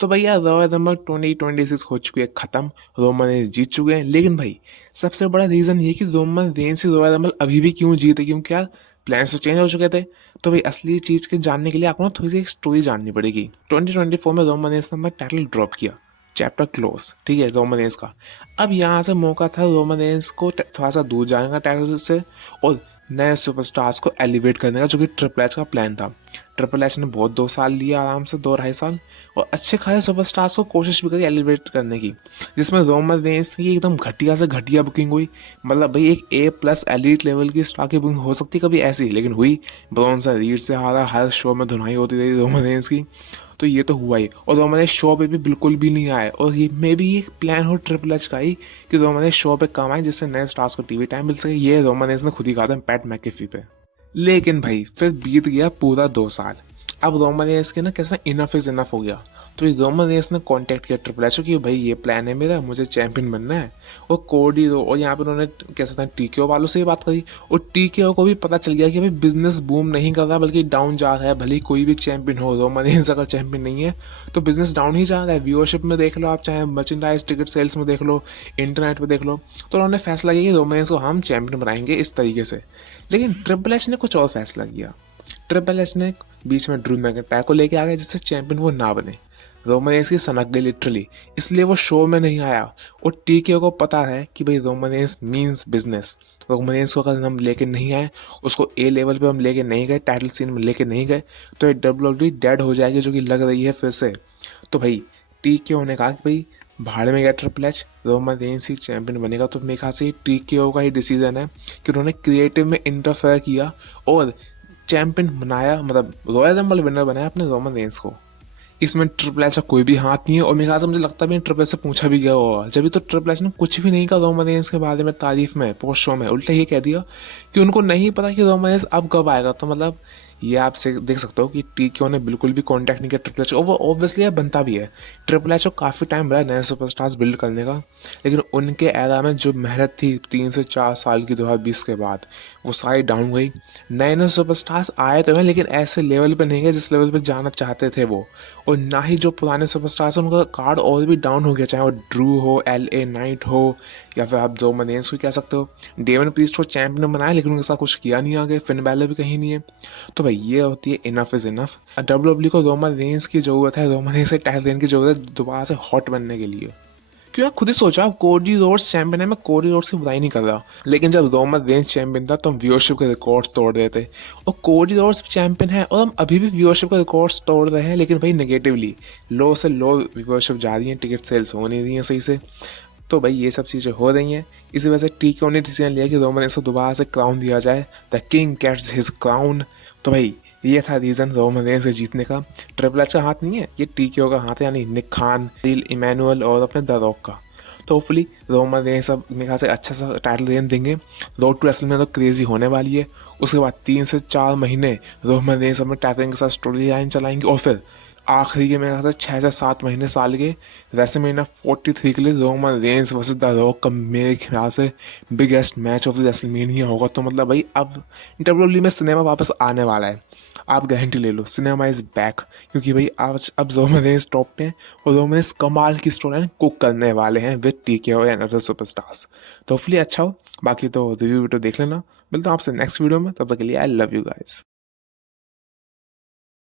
तो भैया royal rumble 2026 हो चुकी है खत्म। रोमन रेंस जीत चुके हैं, लेकिन भाई सबसे बड़ा रीजन ये कि रोमन रेंस ही रॉयल रंबल अभी भी क्यों जीते, क्योंकि यार प्लान्स तो चेंज हो चुके थे। तो भाई असली चीज के जानने के लिए आपको ना थोड़ी सी एक स्टोरी जाननी पड़ेगी। 2024 में रोमन रेंस ने अपना टाइटल ड्रॉप किया, चैप्टर क्लोज, ठीक है, रोमन रेंस का। अब यहाँ से मौका था रोमन रेंस को थोड़ा सा दूर जाने का टाइटल से और नए सुपरस्टार्स को एलिवेट करने का, जो कि ट्रिपल एच का प्लान था। ट्रिपल एच ने बहुत 2 साल लिया, आराम से 2 ढाई साल, और अच्छे खासे सुपरस्टार्स को कोशिश भी करी एलिवेट करने की, जिसमें रोमन रेंस की एकदम घटिया से घटिया बुकिंग हुई। मतलब भाई एक A+ एलीट लेवल की स्टार की बुकिंग हो सकती कभी ऐसी, लेकिन हुई। ब्रॉन से रीड से हारा, हर शो में धुनाई होती रही रोमन रेंस की। तो ये तो हुआ ही, और रोमन रेंस शो पे भी बिल्कुल भी नहीं आए, और ये मे भी एक प्लान हो ट्रिपल एच का ही कि रोमन रेंस शो पे कम आए, जिससे नए स्टार्स को टीवी टाइम मिल सके। ये रोमन रेंस ने खुद ही कहा था पैट मैकेफी पे। लेकिन भाई फिर बीत गया पूरा 2 साल। अब रोमन रेंस के ना कैसा इनफ इज इनफ हो गया। तो ये रोमन रेंस ने कांटेक्ट किया ट्रिपल एच को कि भाई ये प्लान है मेरा, मुझे चैंपियन बनना है। और कोडी दो, और यहाँ पे उन्होंने कैसा था टीकेओ वालों से ही बात करी, और टीकेओ को भी पता चल गया कि भाई बिजनेस बूम नहीं कर रहा बल्कि डाउन जा रहा है। भले ही कोई भी चैंपियन हो, रोमन रेंस अगर चैंपियन नहीं है तो बिजनेस डाउन ही जा रहा है। व्यूअरशिप में देख लो आप, चाहे मर्चेंडाइज टिकट सेल्स में देख लो, इंटरनेट पे देख लो। तो उन्होंने फैसला किया कि रोमन रेंस को हम चैंपियन बनाएंगे इस तरीके से। लेकिन ट्रिपल एच ने कुछ और फैसला किया। ट्रिपल एच ने बीच में ड्रू मैकइंटायर को लेके आ गया, जिससे चैंपियन वो ना बने। रोमन रेंस की सनक गई लिटरली, इसलिए वो शो में नहीं आया। और टीके को पता है कि भाई Roman Reigns means business. Roman Reigns को अगर हम लेके नहीं आए, उसको A लेवल पे हम लेके नहीं गए, टाइटल सीन में लेके नहीं गए, तो ये WWE डेड हो जाएगी, जो कि लग रही है फिर से। तो भाई टीके ने कहा कि भाई भाड़ में गया ट्रिपल एच, रोमन रेंस ही चैंपियन बनेगा। तो मेरे ख्याल से टीके का ही डिसीजन है कि उन्होंने क्रिएटिव में इंटरफेयर किया और चैंपियन बनाया, मतलब रॉयल रंबल विनर बनाया अपने रोमन रेंस को। इसमें ट्रिपल एच का कोई भी हाथ नहीं है, और मेरे ख्याल से मुझे लगता भी ट्रिपल एच से पूछा भी गया होगा। जब भी तो ट्रिपल एच ने कुछ भी नहीं कहा रोमन रेंस के बारे में तारीफ में पोस्ट शो में, उल्टा ये कह दिया कि उनको नहीं पता कि रोमन रेंस अब कब आएगा। तो मतलब ये आप से देख सकते हो कि टीके ने बिल्कुल भी कांटेक्ट नहीं किया ट्रिपल एच, और वो ऑब्वियसली अब बनता भी है। ट्रिपल एच को काफ़ी टाइम रहा नए सुपरस्टार्स बिल्ड करने का, लेकिन उनके एरा में जो मेहनत थी 3 से 4 साल की 2020 के बाद, वो सारी डाउन गई। नए नए सुपरस्टार्स आए तो हैं, लेकिन ऐसे लेवल पे नहीं गए जिस लेवल पे जाना चाहते थे वो। और ना ही जो पुराने सुपरस्टार्स हैं उनका कार्ड और भी डाउन हो गया, चाहे वो ड्रू हो, LA नाइट हो, या फिर आप रोमन रेंस को कह सकते हो। डेवन प्रीस्ट को चैंपियन बनाया, लेकिन उनके साथ कुछ किया नहीं आगे। फिन बैलर भी कहीं नहीं है। तो भाई ये होती है इनफ इज इनफ। WWE को रोमन रेंस की जरूरत है, रोमन रेंस से टाइटल देने की जरूरत है दोबारा से हॉट बनने के लिए। क्यों यार, खुद ही सोचा, आप कोडी रोड्स चैंपियन है, मैं कोडी रोड्स की बुराई नहीं कर रहा, लेकिन जब रोमन रेंस चैंपियन था तो हम व्यूअरशिप के रिकॉर्ड्स तोड़ रहे थे। और कोडी रोड्स चैंपियन है और हम अभी भी व्यूअरशिप के रिकॉर्ड्स तोड़ रहे हैं, लेकिन भाई नेगेटिवली लो से लो व्यूअरशिप जा रही है, टिकट सेल्स हो नहीं रही हैं सही से। तो भाई ये सब चीज़ें हो रही हैं, इसी वजह से टीके ने डिसीजन लिया कि रोमन रेंस को दोबारा से क्राउन दिया जाए, the king gets his crown. तो भाई ये था रीज़न रोमन रेंस से जीतने का। ट्रिपल एच का हाथ नहीं है, ये टीके का हाथ है, यानी निक खान, डील इमैनुअल और अपने द रॉक का। तो होपफुली रोमन रेंस सब मेरे ख्याल से अच्छा सा टाइटल रेन देंगे। रोड टू रेसलमेनिया तो क्रेजी होने वाली है। उसके बाद 3 से 4 महीने रोमन रेंस अपने टाइटल के साथ स्टोरी लाइन चलाएंगे, और फिर आखिरी के मेरे ख्याल से 6 से 7 महीने साल के रेसलमेनिया 43 के लिए Roman Reigns versus the rock का मेरे ख्याल से biggest match of the WrestleMania होगा। तो मतलब भाई अब WWE में सिनेमा वापस आने वाला है, आप गारंटी ले लो, सिनेमा इज बैक। क्योंकि भाई आज अब रोमन रेंस टॉप पे हैं, और रोमन रेंस कमाल की स्टोरी लाइन कुक करने वाले हैं with TKO and other superstars. तो होपफुली अच्छा हो। बाकी तो रिव्यू वीडियो देख लेना। मिलता हूँ आपसे नेक्स्ट वीडियो में, तब तक के लिए आई लव यू गाइस।